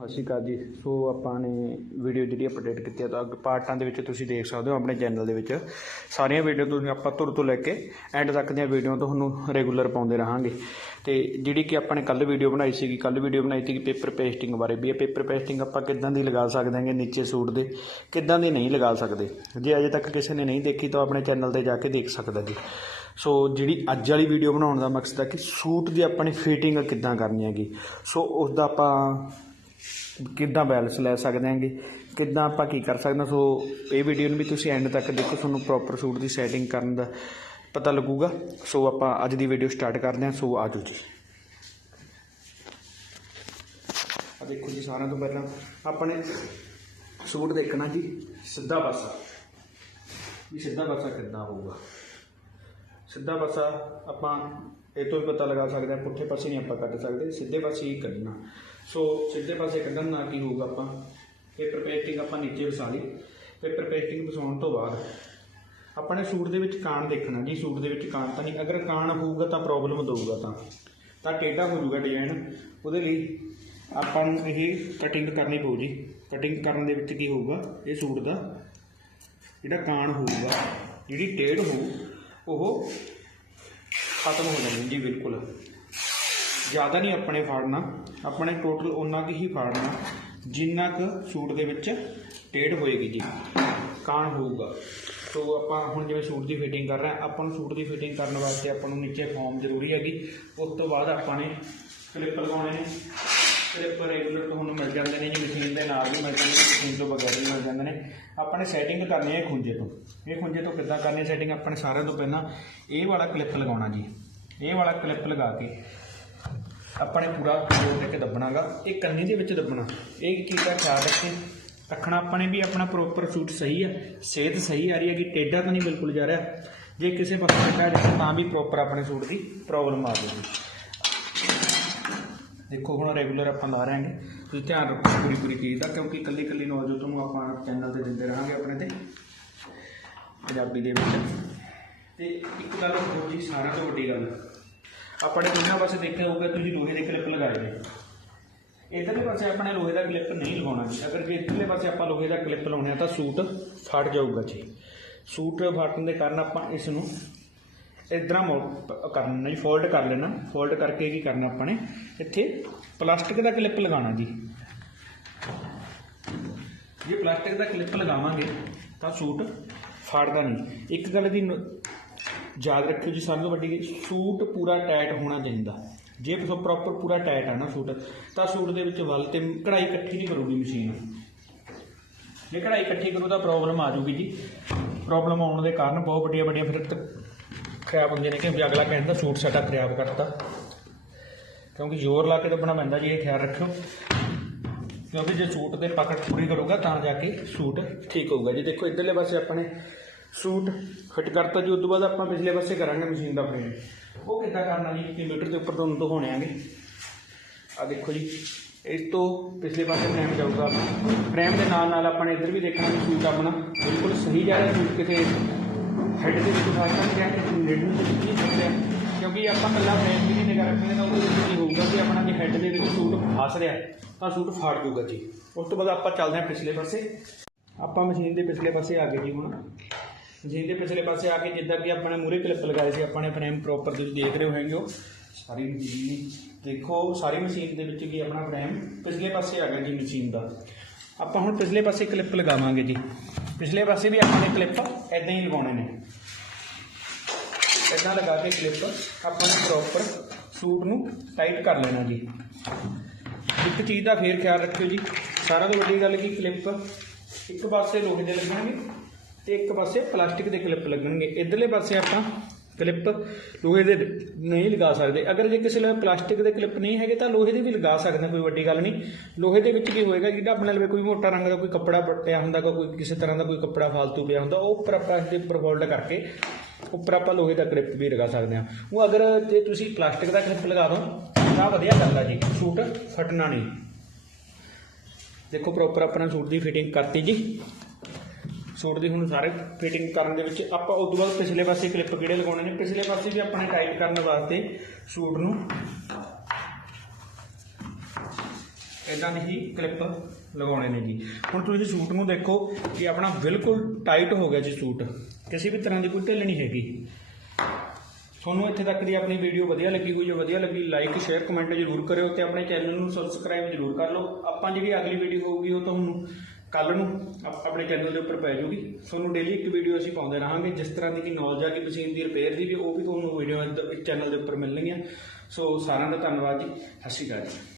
ਸਤਿ ਸ਼੍ਰੀ ਅਕਾਲ ਜੀ। ਸੋ ਆਪਾਂ ਨੇ ਵੀਡੀਓ ਜਿਹੜੀ ਅਪਡੇਟ ਕੀਤੀ ਹੈ ਤਾਂ ਅੱਗੇ ਪਾਰਟਾਂ ਦੇ ਵਿੱਚ ਤੁਸੀਂ ਦੇਖ ਸਕਦੇ ਹੋ ਆਪਣੇ ਚੈਨਲ ਦੇ ਵਿੱਚ। ਸਾਰੀਆਂ ਵੀਡੀਓ ਤੁਸੀਂ ਆਪਾਂ ਤੁਰ ਤੋਂ ਲੈ ਕੇ ਐਂਡ ਤੱਕ ਦੀਆਂ ਵੀਡੀਓ ਤੁਹਾਨੂੰ ਰੈਗੂਲਰ ਪਾਉਂਦੇ ਰਹਾਂਗੇ। ਤੇ ਜਿਹੜੀ ਕਿ ਆਪਾਂ ਨੇ ਕੱਲ ਵੀਡੀਓ ਬਣਾਈ ਸੀਗੀ ਕੱਲ ਵੀਡੀਓ ਬਣਾਈ ਸੀ ਪੇਪਰ ਪੇਸਟਿੰਗ ਬਾਰੇ ਵੀ। ਇਹ ਪੇਪਰ ਪੇਸਟਿੰਗ ਆਪਾਂ ਕਿੱਦਾਂ ਦੀ ਲਗਾ ਸਕਦੇ ਹਾਂਗੇ ਨੀਚੇ ਸੂਟ ਦੇ? ਕਿੱਦਾਂ ਦੀ ਨਹੀਂ ਲਗਾ ਸਕਦੇ? ਜੇ ਅਜੇ ਤੱਕ ਕਿਸੇ ਨੇ ਨਹੀਂ ਦੇਖੀ, ਤਾਂ ਆਪਣੇ ਚੈਨਲ ਤੇ ਜਾ ਕੇ ਦੇਖ ਸਕਦਾ ਜੀ। ਸੋ ਜਿਹੜੀ ਅੱਜ ਵਾਲੀ ਵੀਡੀਓ ਬਣਾਉਣ ਦਾ ਮਕਸਦ ਹੈ ਕਿ ਸੂਟ ਦੀ ਆਪਾਂ ਨੇ ਫਿਟਿੰਗ ਕਿੱਦਾਂ ਕਰਨੀ ਹੈਗੀ। ਸੋ ਉਸ ਦਾ ਆਪਾਂ ਕਿੱਦਾਂ ਬੈਲੈਂਸ ਲੈ ਸਕਦੇ ਹਾਂਗੇ? ਕਿੱਦਾਂ ਆਪਾਂ ਕੀ ਕਰ ਸਕਦੇ ਹਾਂ? ਸੋ ਇਹ ਵੀਡੀਓ ਨੂੰ ਵੀ ਤੁਸੀਂ ਐਂਡ ਤੱਕ ਦੇਖੋ, ਤੁਹਾਨੂੰ ਪ੍ਰੋਪਰ ਸੂਟ ਦੀ ਸੈਟਿੰਗ ਕਰਨ ਦਾ ਪਤਾ ਲੱਗੂਗਾ। ਸੋ ਆਪਾਂ ਅੱਜ ਦੀ ਵੀਡੀਓ ਸਟਾਰਟ ਕਰਦੇ ਹਾਂ। ਸੋ ਆਜੋ ਜੀ। ਆ ਦੇਖੋ ਜੀ, ਸਾਰਿਆਂ ਤੋਂ ਪਹਿਲਾਂ ਆਪਣੇ ਸੂਟ ਦੇਖਣਾ ਜੀ। ਸਿੱਧਾ ਪਾਸਾ। ਵੀ ਸਿੱਧਾ ਪਾਸਾ ਕਿੱਦਾਂ ਹੋਊਗਾ? ਸਿੱਧਾ ਪਾਸਾ ਆਪਾਂ ਇਹ ਤੋਂ ਹੀ ਪਤਾ ਲਗਾ ਸਕਦੇ ਹਾਂ, ਪੁੱਠੇ ਪਾਸੇ ਨਹੀਂ ਆਪਾਂ ਕੱਢ ਸਕਦੇ। ਸਿੱਧੇ ਪਾਸੇ ਹੀ ਕੱਢਣਾ। ਸੋ ਸਿੱਧੇ ਪਾਸੇ ਕੱਢਣ ਨਾਲ ਕੀ ਹੋਊਗਾ ਆਪਾਂ? ਪੇਪਰ ਪੇਸਟਿੰਗ ਆਪਾਂ ਨੀਚੇ ਵਸਾ ਲਈ। ਪੇਪਰ ਪੇਸਟਿੰਗ ਵਸਾਉਣ ਤੋਂ ਬਾਅਦ ਆਪਾਂ ਨੇ ਸੂਟ ਦੇ ਵਿੱਚ ਕਾਣ ਦੇਖਣਾ। ਜੀ, ਸੂਟ ਦੇ ਵਿੱਚ ਕਾਣ ਤਾਂ ਨਹੀਂ। ਅਗਰ ਕਾਣ ਹੋਊਗਾ ਤਾਂ ਪ੍ਰੋਬਲਮ ਦਊਗਾ ਤਾਂ। ਤਾਂ ਟੇਢਾ ਹੋ ਜਾਊਗਾ ਡਿਜ਼ਾਈਨ ਉਹਦੇ ਲਈ ਆਪਾਂ ਨੂੰ ਇਹ ਕਟਿੰਗ ਕਰਨੀ ਪਊ ਜੀ। ਕਟਿੰਗ ਕਰਨ ਦੇ ਵਿੱਚ ਕੀ ਹੋਊਗਾ? ਇਹ ਸੂਟ ਦਾ ਜਿਹੜਾ ਕਾਣ ਹੋਊਗਾ, ਜਿਹੜੀ ਟੇਢ ਹੋਊ, ਉਹ ਖਤਮ ਹੋ ਜਾਣੀ ਜੀ, ਬਿਲਕੁਲ। ਜ਼ਿਆਦਾ ਨਹੀਂ ਆਪਣੇ ਫਾੜਨਾ, ਆਪਣੇ ਟੋਟਲ ਉਹਨਾਂ ਕੁ ਹੀ ਫਾੜਨਾ, ਜਿੰਨਾ ਕੁ ਸੂਟ ਦੇ ਵਿੱਚ ਟੇਢ ਹੋਏਗੀ ਜੀ। ਕਾਣ ਹੋਊਗਾ। ਸੋ ਆਪਾਂ ਹੁਣ ਜਿਵੇਂ ਸੂਟ ਦੀ ਫਿਟਿੰਗ ਕਰ ਰਹੇ ਹਾਂ, ਆਪਾਂ ਨੂੰ ਸੂਟ ਦੀ ਫਿਟਿੰਗ ਕਰਨ ਵਾਸਤੇ ਆਪਾਂ ਨੂੰ ਨੀਚੇ ਫਾਰਮ ਜ਼ਰੂਰੀ ਹੈਗੀ। ਉਸ ਤੋਂ ਬਾਅਦ ਆਪਾਂ ਨੇ ਕਲਿੱਪ ਲਗਾਉਣੇ ਨੇ। ਕਲਿੱਪ ਰੈਗੂਲਰ ਤੁਹਾਨੂੰ ਮਿਲ ਜਾਂਦੇ ਨੇ ਜੀ ਮਸ਼ੀਨ ਦੇ ਨਾਲ ਵੀ ਮਿਲ ਜਾਂਦੇ ਨੇ ਮਸ਼ੀਨ ਤੋਂ ਬਗੈਰ ਵੀ ਮਿਲ ਜਾਂਦੇ ਨੇ। ਆਪਾਂ ਨੇ ਸੈਟਿੰਗ ਕਰਨੀ ਹੈ ਖੁੰਝੇ ਤੋਂ। ਇਹ ਖੁੰਝੇ ਤੋਂ ਕਿੱਦਾਂ ਕਰਨੀ ਸੈਟਿੰਗ ਆਪਾਂ ਨੇ ਸਾਰਿਆਂ ਤੋਂ ਪਹਿਲਾਂ ਇਹ ਵਾਲਾ ਕਲਿੱਪ ਲਗਾਉਣਾ ਜੀ। ਇਹ ਵਾਲਾ ਕਲਿੱਪ ਲਗਾ ਕੇ ਆਪਾਂ ਨੇ ਪੂਰਾ ਜੋੜ ਦੇ ਕੇ ਦੱਬਣਾਗਾ। ਇਹ ਕੰਨੀ ਦੇ ਵਿੱਚ ਦੱਬਣਾ। ਇਹ ਕੀ ਦਾ ਖਿਆਲ ਰੱਖੇ। ਰੱਖਣਾ ਆਪਾਂ ਨੇ ਵੀ ਆਪਣਾ ਪ੍ਰੋਪਰ ਸੂਟ ਸਹੀ ਹੈ ਸਿਹਤ ਸਹੀ ਆ ਰਹੀ ਹੈ ਕਿ ਟੇਢਾ ਤਾਂ ਨਹੀਂ ਬਿਲਕੁਲ ਜਾ ਰਿਹਾ। ਜੇ ਕਿਸੇ ਪਾਸੇ ਟੇਢਾ ਜਾ ਤਾਂ ਵੀ ਪ੍ਰੋਪਰ ਆਪਣੇ ਸੂਟ ਦੀ ਪ੍ਰੋਬਲਮ ਆ ਜਾਊਗੀ। ਦੇਖੋ, ਹੁਣ ਰੈਗੂਲਰ ਆਪਾਂ ਲਾ ਰਹੇ ਹਾਂਗੇ। ਤੁਸੀਂ ਧਿਆਨ ਰੱਖੋ ਪੂਰੀ ਪੂਰੀ ਚੀਜ਼ ਦਾ, ਕਿਉਂਕਿ ਇਕੱਲੀ ਇਕੱਲੀ ਨੌਲੇਜ ਤੁਹਾਨੂੰ ਆਪਾਂ ਚੈਨਲ ਤੇ ਦਿੰਦੇ ਰਹਾਂਗੇ ਆਪਣੇ ਤੇ। ਪੰਜਾਬੀ ਦੇ ਵਿੱਚ। ਤੇ ਇੱਕ ਗੱਲ ਹੋਰ ਜੀ, ਸਾਰਿਆਂ ਤੋਂ ਵੱਡੀ ਗੱਲ। ਆਪਾਂ ਨੇ ਦੋਨਾਂ ਪਾਸੇ ਦੇਖਿਆ ਹੋਊਗਾ, ਤੁਸੀਂ ਲੋਹੇ ਦੇ ਕਲਿੱਪ ਲਗਾਏ ਨੇ। ਇਧਰਲੇ ਪਾਸੇ ਆਪਣੇ ਲੋਹੇ ਦਾ ਕਲਿੱਪ ਨਹੀਂ ਲਗਾਉਣਾ ਜੀ। ਅਗਰ ਜੇ ਇਧਰਲੇ ਪਾਸੇ ਆਪਾਂ ਲੋਹੇ ਦਾ ਕਲਿੱਪ ਲਾਉਣੇ ਆ ਤਾਂ ਸੂਟ ਫਟ ਜਾਊਗਾ ਜੀ। ਸੂਟ ਫਟਣ ਦੇ ਕਾਰਨ ਆਪਾਂ ਇਸ ਨੂੰ ਇਦਾਂ ਕਰਨਾ ਜੀ ਫੋਲਡ ਕਰ ਲੈਣਾ। ਫੋਲਡ ਕਰਕੇ ਕੀ ਕਰਨਾ ਆਪਾਂ ਨੇ? ਇੱਥੇ ਪਲਾਸਟਿਕ ਦਾ ਕਲਿੱਪ ਲਗਾਉਣਾ ਜੀ। ਜੇ ਪਲਾਸਟਿਕ ਦਾ ਕਲਿੱਪ ਲਗਾਵਾਂਗੇ ਤਾਂ ਸੂਟ ਫਾੜਦਾ ਨਹੀਂ। ਇੱਕ ਗੱਲ ਦੀ ਯਾਦ ਰੱਖਿਓ ਜੀ ਸਭ ਤੋਂ ਵੱਡੀ ਸੂਟ ਪੂਰਾ ਟਾਈਟ ਹੋਣਾ ਚਾਹੀਦਾ। ਜੇ ਪ੍ਰੋਪਰ ਪੂਰਾ ਟਾਈਟ ਆ ਨਾ ਸੂਟ, ਤਾਂ ਸੂਟ ਦੇ ਵਿੱਚ ਵੱਲ ਤੇ ਕਢਾਈ ਇਕੱਠੀ ਨਹੀਂ ਕਰੂਗੀ ਮਸ਼ੀਨ ਜੇ ਕਢਾਈ ਇਕੱਠੀ ਕਰੂ ਤਾਂ ਪ੍ਰੋਬਲਮ ਆ ਜੂਗੀ ਜੀ। ਪ੍ਰੋਬਲਮ ਆਉਣ ਦੇ ਕਾਰਨ ਬਹੁਤ ਵੱਡੀਆਂ ਵੱਡੀਆਂ ਫਿਰ ਤ- ਖਰਾਬ ਹੁੰਦੀਆਂ ਨੇ ਕਿ ਵੀ ਅਗਲਾ ਕਹਿੰਦਾ ਸੂਟ ਸਾਡਾ ਖਰਾਬ ਕਰਤਾ। ਕਿਉਂਕਿ ਜ਼ੋਰ ਲਾ ਕੇ ਦੱਬਣਾ ਪੈਂਦਾ ਜੀ, ਇਹ ਖਿਆਲ ਰੱਖਿਓ। ਕਿਉਂਕਿ ਜੇ ਸੂਟ ਦੇ ਪਕੜ ਪੂਰੀ ਕਰੂਗਾ ਤਾਂ ਜਾ ਕੇ ਸੂਟ ਠੀਕ ਹੋਊਗਾ ਜੀ। ਦੇਖੋ ਇਧਰਲੇ ਪਾਸੇ ਆਪਾਂ ਨੇ ਸੂਟ ਫਿੱਟ ਕਰਤਾ ਜੀ ਉਸ ਤੋਂ ਬਾਅਦ ਆਪਾਂ ਪਿਛਲੇ ਪਾਸੇ ਕਰਾਂਗੇ ਮਸ਼ੀਨ ਦਾ ਫਰੇਮ ਉਹ ਕਿੱਦਾਂ ਕਰਨਾ ਜੀ? ਕੰਪਿਊਟਰ ਦੇ ਉੱਪਰ ਤੁਹਾਨੂੰ ਤੋਂ ਹੋਣੇ ਆਂਗੇ। ਆ ਦੇਖੋ ਜੀ, ਇਸ ਤੋਂ ਪਿਛਲੇ ਪਾਸੇ ਫਰੇਮ ਜਾਊਗਾ ਫਰੇਮ ਦੇ ਨਾਲ ਨਾਲ ਆਪਾਂ ਨੇ ਇੱਧਰ ਵੀ ਦੇਖਣਾ ਕਿ ਸੂਟ ਆਪਣਾ। ਬਿਲਕੁਲ ਸਹੀ ਜਾ ਰਿਹਾ ਸੂਟ ਕਿਤੇ। ਹੈਡ ਦੇ ਵਿੱਚ ਫਸ ਤਾਂ ਗਿਆ ਕਿ ਮਿਡਲ ਦੇ ਨਹੀਂ ਫਸ ਕਿਉਂਕਿ ਆਪਾਂ ਕੱਲਾ ਫਰੇਮ ਦੀ ਨਿਗਾਹ ਰੱਖਾਂਗੇ ਤਾਂ ਉਹਦੇ ਵਿੱਚ ਕੀ ਹੋਊਗਾ ਕਿ ਆਪਣਾ ਜੇ ਹੈਡ ਦੇ ਵਿੱਚ ਸੂਟ ਫਸ ਰਿਹਾ ਤਾਂ ਸੂਟ ਫਾੜ ਜਾਊਗਾ ਜੀ। ਉਸ ਤੋਂ ਬਾਅਦ ਆਪਾਂ ਚੱਲਦੇ ਹਾਂ ਪਿਛਲੇ ਪਾਸੇ। ਆਪਾਂ ਮਸ਼ੀਨ ਦੇ ਪਿਛਲੇ ਪਾਸੇ ਆ ਗਏ ਜੀ ਹੁਣ। ਜਿਹਦੇ ਪਿਛਲੇ ਪਾਸੇ ਆ ਕੇ ਜਿੱਦਾਂ ਕਿ ਆਪਾਂ ਨੇ ਮੂਰੇ ਕਲਿੱਪ ਲਗਾਏ ਸੀ ਆਪਾਂ ਨੇ ਫਰੇਮ ਪ੍ਰੋਪਰ ਤੁਸੀਂ ਦੇਖ ਰਹੇ ਹੋਣਗੇ ਹੋ ਸਾਰੀ ਮਸ਼ੀਨ ਦੇਖੋ, ਸਾਰੀ ਮਸ਼ੀਨ ਦੇ ਵਿੱਚ ਕੀ ਆਪਣਾ ਫਰੇਮ ਪਿਛਲੇ ਪਾਸੇ ਆ ਗਿਆ ਜੀ ਮਸ਼ੀਨ ਦਾ। ਆਪਾਂ ਹੁਣ ਪਿਛਲੇ ਪਾਸੇ ਕਲਿੱਪ ਲਗਾਵਾਂਗੇ ਜੀ। ਪਿਛਲੇ ਪਾਸੇ ਵੀ ਆਪਾਂ ਨੇ ਕਲਿੱਪ ਐਦਾਂ ਹੀ ਲਗਾਉਣੇ ਨੇ। ਐਦਾਂ ਲਗਾ ਕੇ ਕਲਿੱਪ ਆਪਾਂ ਨੇ ਪ੍ਰੋਪਰ ਸੂਟ ਨੂੰ ਟਾਈਟ ਕਰ ਲੈਣਾ ਜੀ। ਇੱਕ ਚੀਜ਼ ਦਾ ਫੇਰ ਖਿਆਲ ਰੱਖਿਓ ਜੀ। ਸਾਰਾ ਤੋਂ ਵੱਡੀ ਗੱਲ ਕਿ ਕਲਿੱਪ ਇੱਕ ਪਾਸੇ ਲੋਹੇ ਦੇ ਲੱਗਣਗੇ ਤੇ ਇੱਕ ਪਾਸੇ ਪਲਾਸਟਿਕ ਦੇ ਕਲਿੱਪ ਲੱਗਣਗੇ। ਇਧਰਲੇ ਪਾਸੇ ਆਪਾਂ ਕਲਿੱਪ ਲੋਹੇ ਦੇ ਨਹੀਂ ਲਗਾ ਸਕਦੇ। ਅਗਰ ਜੇ ਕਿਸੇ ਲਈ ਪਲਾਸਟਿਕ ਦੇ ਕਲਿੱਪ ਨਹੀਂ ਹੈਗੇ ਤਾਂ ਲੋਹੇ ਦੇ ਵੀ ਲਗਾ ਸਕਦੇ ਹਾਂ, ਕੋਈ ਵੱਡੀ ਗੱਲ ਨਹੀਂ। ਲੋਹੇ ਦੇ ਵਿੱਚ ਕੀ ਹੋਏਗਾ ਜਿਹੜਾ ਆਪਣੇ ਲਵੇ ਕੋਈ ਮੋਟਾ ਰੰਗ ਦਾ ਕੋਈ ਕੱਪੜਾ ਪੱਟਿਆ ਹੁੰਦਾ ਕੋਈ ਕਿਸੇ ਤਰ੍ਹਾਂ ਦਾ ਕੋਈ ਕੱਪੜਾ ਫਾਲਤੂ ਪਿਆ ਹੁੰਦਾ ਉਹ ਉੱਪਰ ਆਪਾਂ ਇਸਦੇ ਉੱਪਰ ਫੋਲਡ ਕਰਕੇ ਉੱਪਰ ਆਪਾਂ ਲੋਹੇ ਦਾ ਕਲਿੱਪ ਵੀ ਲਗਾ ਸਕਦੇ ਹਾਂ। ਉਹ ਅਗਰ ਜੇ ਤੁਸੀਂ ਪਲਾਸਟਿਕ ਦਾ ਕਲਿੱਪ ਲਗਾ ਦੋ ਤਾਂ ਵਧੀਆ ਗੱਲ ਆ ਜੀ। ਸੂਟ ਫਟਣਾ ਨਹੀਂ। ਦੇਖੋ ਪ੍ਰੋਪਰ ਆਪਣਾ ਸੂਟ ਦੀ ਫਿਟਿੰਗ ਕਰਤੀ ਜੀ। ਸੂਟ ਦੀ ਹੁਣ ਸਾਰੇ ਫਿਟਿੰਗ ਕਰਨ ਦੇ ਵਿੱਚ ਆਪਾਂ ਉਸ ਤੋਂ ਬਾਅਦ ਪਿਛਲੇ ਪਾਸੇ ਕਲਿੱਪ ਕਿਹੜੇ ਲਗਾਉਣੇ ਨੇ? ਪਿਛਲੇ ਪਾਸੇ ਵੀ ਆਪਾਂ ਨੇ ਟਾਈਟ ਕਰਨ ਵਾਸਤੇ ਸੂਟ ਨੂੰ ਇਦਾਂ ਦੀ ਹੀ ਕਲਿੱਪ ਲਗਾਉਣੇ ਨੇ ਜੀ। ਹੁਣ ਤੁਸੀਂ ਸੂਟ ਨੂੰ ਦੇਖੋ ਕਿ ਆਪਣਾ ਬਿਲਕੁਲ ਟਾਈਟ ਹੋ ਗਿਆ ਜੀ ਸੂਟ। ਕਿਸੇ ਵੀ ਤਰ੍ਹਾਂ ਦੀ ਕੋਈ ਢਿੱਲ ਨਹੀਂ ਹੈਗੀ। ਤੁਹਾਨੂੰ ਇੱਥੇ ਤੱਕ ਦੀ ਆਪਣੀ ਵੀਡੀਓ ਵਧੀਆ ਲੱਗੀ ਹੋਈ ਜੇ ਵਧੀਆ ਲੱਗੀ ਲਾਈਕ ਸ਼ੇਅਰ ਕਮੈਂਟ ਜ਼ਰੂਰ ਕਰਿਓ ਤੇ ਆਪਣੇ ਚੈਨਲ ਨੂੰ ਸਬਸਕ੍ਰਾਈਬ ਜ਼ਰੂਰ ਕਰ ਲਓ। ਆਪਾਂ ਜਿਹੜੀ ਅਗਲੀ ਵੀਡੀਓ ਹੋਊਗੀ ਉਹ ਤੁਹਾਨੂੰ ਕੱਲ ਨੂੰ ਆਪ- ਆਪਣੇ ਚੈਨਲ ਦੇ ਉੱਪਰ ਪੈ ਜਾਊਗੀ ਤੁਹਾਨੂੰ ਡੇਲੀ ਇੱਕ ਵੀਡੀਓ ਅਸੀਂ ਪਾਉਂਦੇ ਰਹਾਂਗੇ, ਜਿਸ ਤਰ੍ਹਾਂ ਦੀ ਕਿ ਨੌਲੇਜ ਆ ਕਿ ਮਸ਼ੀਨ ਦੀ ਰਿਪੇਅਰ ਦੀ ਵੀ, ਉਹ ਵੀ ਤੁਹਾਨੂੰ ਵੀਡੀਓ ਚੈਨਲ ਦੇ ਉੱਪਰ ਮਿਲਣਗੀਆਂ। ਸੋ ਸਾਰਿਆਂ ਦਾ ਧੰਨਵਾਦ ਜੀ। ਸਤਿ ਸ਼੍ਰੀ ਅਕਾਲ ਜੀ।